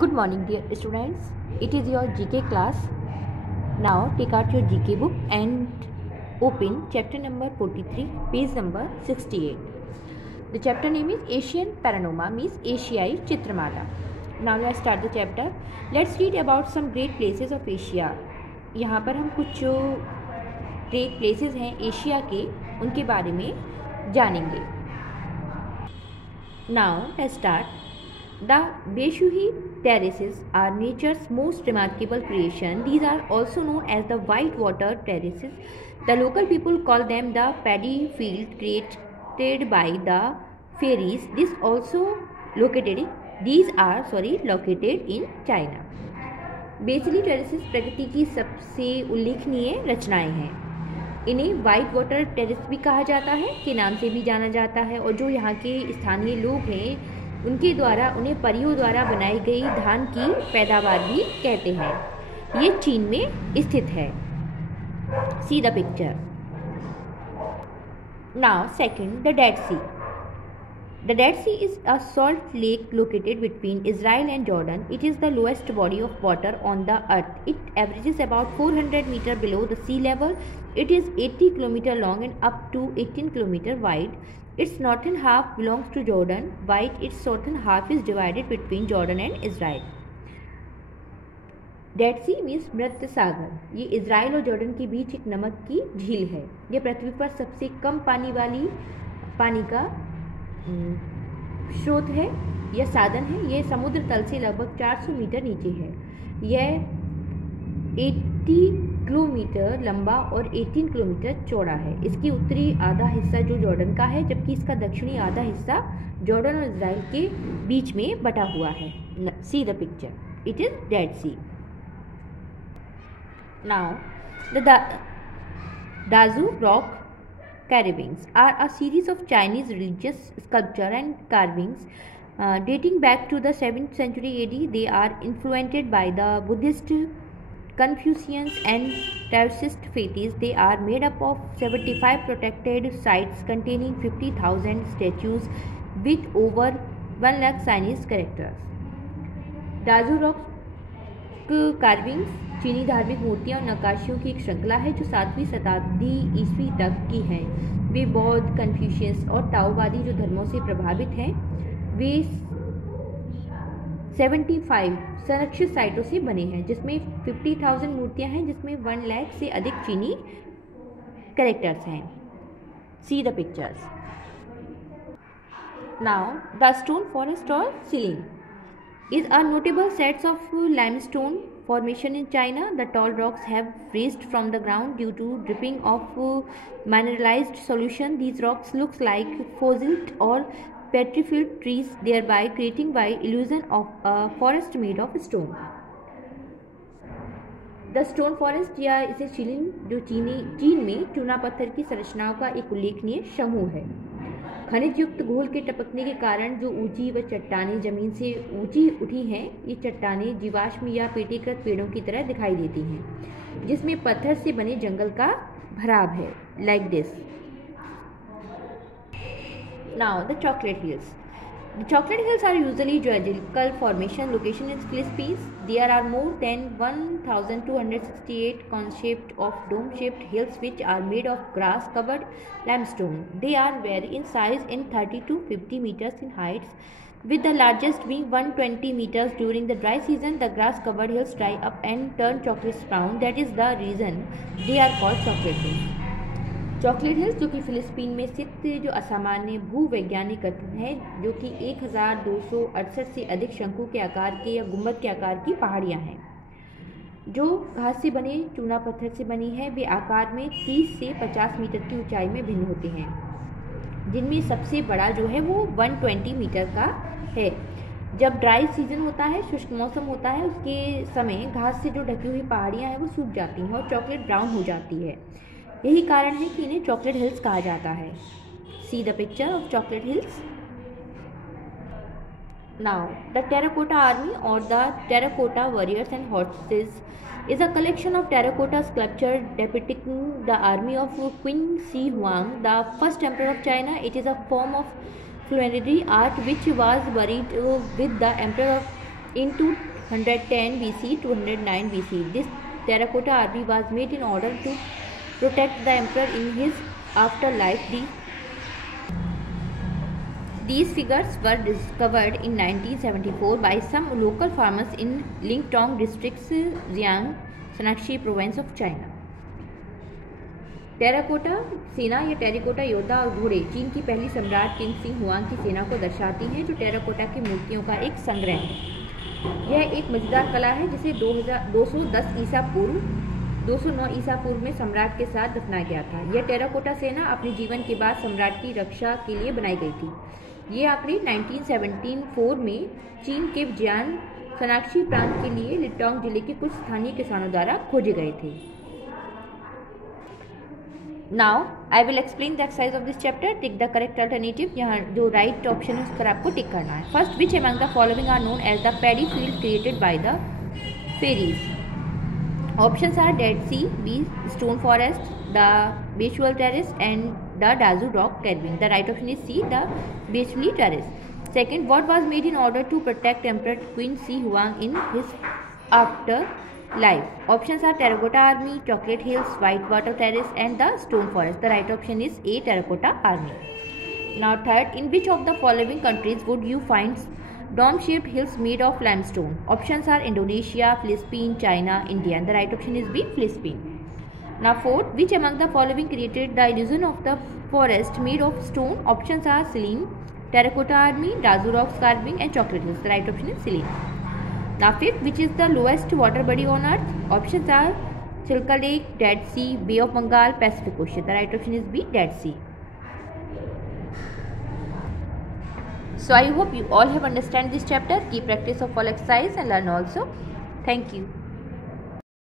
Good morning, dear students. It is your GK class. Now take out your GK book and open chapter number 43, page number 68. The chapter name is Asian Panorama, means Asiai Chitramala. Now let's start the chapter. Let's read about some great places of Asia. यहाँ पर हम कुछ जो great places हैं Asia के उनके बारे में जानेंगे. Now let's start. The Beshuhi terraces are nature's most remarkable creation. These are also known as the whitewater terraces. The local people call them the paddy field created by the fairies. These are located in China. Basically terraces प्रकृति की सबसे उल्लेखनीय रचनाएं हैं. इन्हें white water terrace भी कहा जाता है के नाम से भी जाना जाता है और जो यहाँ के स्थानीय लोग हैं उनके द्वारा उन्हें परियों द्वारा बनाई गई धान की पैदावार भी कहते हैं. ये चीन में स्थित है. See the picture. Now second, the Dead Sea. The Dead Sea is a salt lake located between Israel and Jordan. It is the lowest body of water on the earth. It averages about 400 meters below the sea level. It is 80 kilometers long and up to 18 kilometers wide. Its northern half belongs to Jordan, while its southern half is divided between Jordan and Israel. Dead Sea means मृत सागर. ये Israel और Jordan के बीच एक नमक की झील है. यह पृथ्वी पर सबसे कम पानी का स्रोत है या साधन है. यह समुद्र तल से लगभग 400 मीटर नीचे है. यह 80 किलोमीटर लंबा और 18 किलोमीटर चौड़ा है. इसकी उत्तरी आधा हिस्सा जो जॉर्डन का है जबकि इसका दक्षिणी आधा हिस्सा जॉर्डन और इजराइल के बीच में बटा हुआ है. See the picture. It is Dead Sea. Now the Dazu rock carvings are a series of Chinese religious sculpture and carvings dating back to the 7th century AD. They are influenced by the Buddhist, Confucian and Taoist faiths. They are made up of 75 protected sites containing 50,000 statues with over 1 lakh Chinese characters. Dazu rock carvings चीनी धार्मिक मूर्तियां और नक्काशियों की एक श्रृंखला है जो 7वीं शताब्दी ईस्वी तक की है. वे बौद्ध, कन्फ्यूशियस और ताओवादी जो धर्मों से प्रभावित हैं वे 75 संरक्षित साइटों से बने हैं जिसमें 50,000 मूर्तियां हैं जिसमें 1 लाख से अधिक चीनी कैरेक्टर्स हैं. See the pictures. Now the stone forest और ceiling is a notable sets of limestone formation in China. The tall rocks have raised from the ground due to dripping of mineralized solution. These rocks looks like fossilized or petrified trees, thereby creating by illusion of a forest made of stone. The stone forest या इसे shilling जो चीन में चूना पत्थर की संरचनाओं का एक उल्लेखनीय समूह है. खनिज युक्त घोल के टपकने के कारण जो ऊंची व चट्टानें जमीन से ऊंची उठी हैं ये चट्टानें जीवाश्म या पेटीकृत पेड़ों की तरह दिखाई देती हैं जिसमें पत्थर से बने जंगल का भराव है. Like this. Now the chocolate hills. The chocolate hills are usually geological formation location in Philippines. There are more than 1,268 cone-shaped of dome-shaped hills which are made of grass-covered limestone. They are vary in size in 30 to 50 meters in height, with the largest being 120 meters. During the dry season, the grass-covered hills dry up and turn chocolate brown. That is the reason they are called chocolate hills. Chocolate hills जो कि Philippines में स्थित जो असामान्य भूवैज्ञानिक गठन है जो कि 1268 से अधिक शंकु के आकार के या गुंबद के आकार की पहाड़ियाँ हैं जो घास से बने चूना पत्थर से बनी है. वे आकार में 30 से 50 मीटर की ऊंचाई में भिन्न होते हैं जिनमें सबसे बड़ा जो है वो 120 मीटर का है. जब ड्राई सीजन होता है, शुष्क मौसम होता है, उसके समय घास से जो ढकी हुई पहाड़ियाँ हैं वो सूख जाती हैं और चॉकलेट ब्राउन हो जाती है. यही कारण है कि इन्हें चॉकलेट हिल्स कहा जाता है. See the picture of Chocolate Hills. Now the terracotta army और the terracotta warriors and horses is a collection of terracotta sculpture depicting the army of Qin Shi Huang, the first emperor of China. It is a form of funerary art which was buried with the emperor in 210 BC, 209 BC. This terracotta army was made in order to protect the emperor in his afterlife. These figures were discovered in 1974 by some local farmers in Lingtong district, Jiang, Shanxi province of China. Terracotta सेना या terracotta योद्धा और घोड़े चीन की पहली सम्राट king सी Huang की सेना को दर्शाती हैं, जो टेराकोटा की मूर्तियों का एक संग्रह है। यह एक मजेदार कला है जिसे 210 ईसा पूर्व 209 ईसा पूर्व में सम्राट के साथ दफनाया गया था। यह टेराकोटा सेना अपने जीवन के बाद सम्राट की रक्षा के लिए बनाई गई थी। ये आंकड़े 1974 में चीन के जियान सनाक्षी प्रांत के लिए लिटोंग जिले के कुछ स्थानीय किसानों द्वारा खोजे गए थे। Now I will explain the exercise of this chapter. Tick the correct alternative. यहाँ जो right option है उस पर आपको टिक करना है। First, which among the following are known as the paddy field created by the fairies? Options are Dead Sea, B. Stone Forest, the Beechwell Terrace, and the Dazu Rock Carving. The right option is C. The Beechwell Terrace. Second, what was made in order to protect Emperor Qin Shi Huang in his afterlife? Options are Terracotta Army, Chocolate Hills, Whitewater Terrace, and the Stone Forest. The right option is A. Terracotta Army. Now third, in which of the following countries would you find dome-shaped hills made of limestone? Options are Indonesia, Philippines, China, India. And the right option is B. Philippines. Now fourth, which among the following created the illusion of the forest made of stone? Options are Celine, Terracotta Army, Dazu Rocks Carving, and Chocolate Hills. The right option is Celine. Now fifth, which is the lowest water body on earth? Options are Chilka Lake, Dead Sea, Bay of Bengal, Pacific Ocean. The right option is B. Dead Sea. So I hope you all have understand this chapter. Keep practice of all exercise and learn also. Thank you.